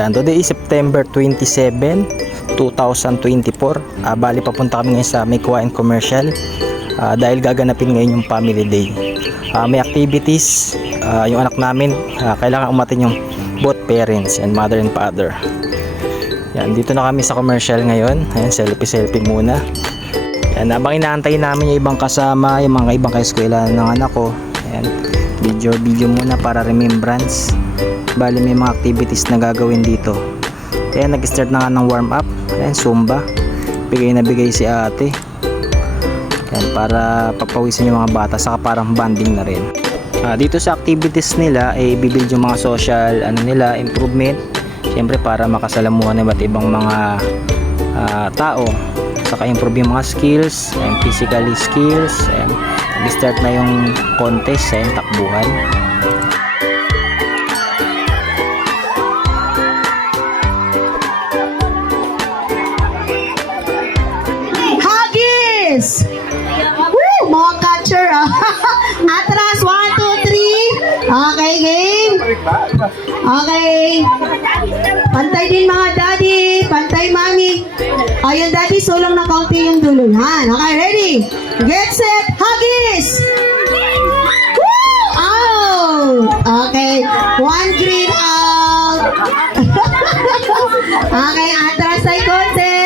Yan, today is September 27, 2024. Bali papunta kami ngayon sa Mikuain Commercial dahil gaganapin ngayon yung family day. May activities, yung anak namin, kailangan umatin yung both parents and mother and father. Yan, dito na kami sa commercial ngayon. Ayan, selfie muna. Yan, habang inaantay namin yung ibang kasama, yung mga ibang kaeskwela ng anak ko. Ayan, video muna para remembrance. Bali may mga activities na gagawin dito. Ayan, nag-start na nga ng warm up. Ayan, Zumba. Bigay na bigay si ate. Ayan, para papawisan yung mga bata, saka parang banding na rin. Dito sa activities nila, i-build yung mga social improvement. Siyempre para makasalamuhan ng iba't ibang mga tao. Saka improve yung mga skills, and physically skills. And nag-start na yung contest sa takbuhan. Huggies! Woo! Mga catcher, Atras, 1, 2, 3. Okay, game. Okay. Pantay din mga daddy. Pantay mami. Ayun daddy, sulong na kaunti yung duluhan. Okay, ready? Get set, Huggies! Woo! Out! Okay. 1 green out. Okay, atras ay konti.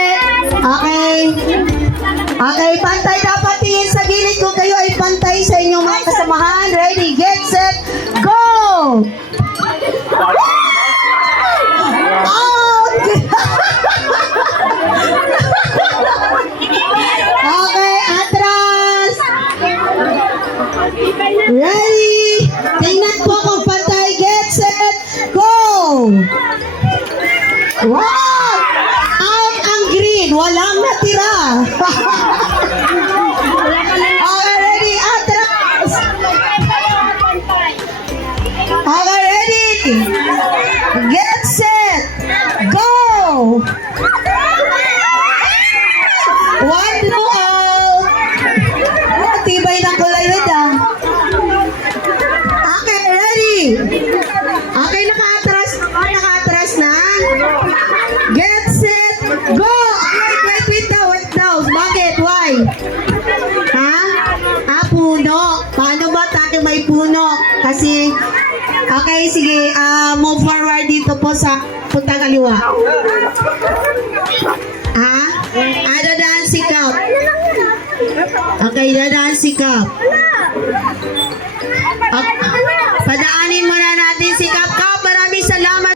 Okay. Okay, pantay dapat tingin sa gilid kung kayo ay pantay sa inyong mga kasamahan. Ready, get set, go! Out! Okay, atras! Ready! Tingnan po kung pantay, get set, go! Wow! Out ang green, walang natira. Okay, ready, atras! Okay, ready! Get set! Go! 1 blue out! Tibay ng kulay red Okay, ready! Okay, naka-atras na. Get set! Go! Wait daw. Bakit? Why? Ha? Puno. Paano ba tayo may puno? Kasi, okay, sige, move forward dito po sa puntang kaliwa. Ha? Dadaan sikap. Okay, dadaan sikap. Padaanin muna natin sikap. Kap, maraming salamat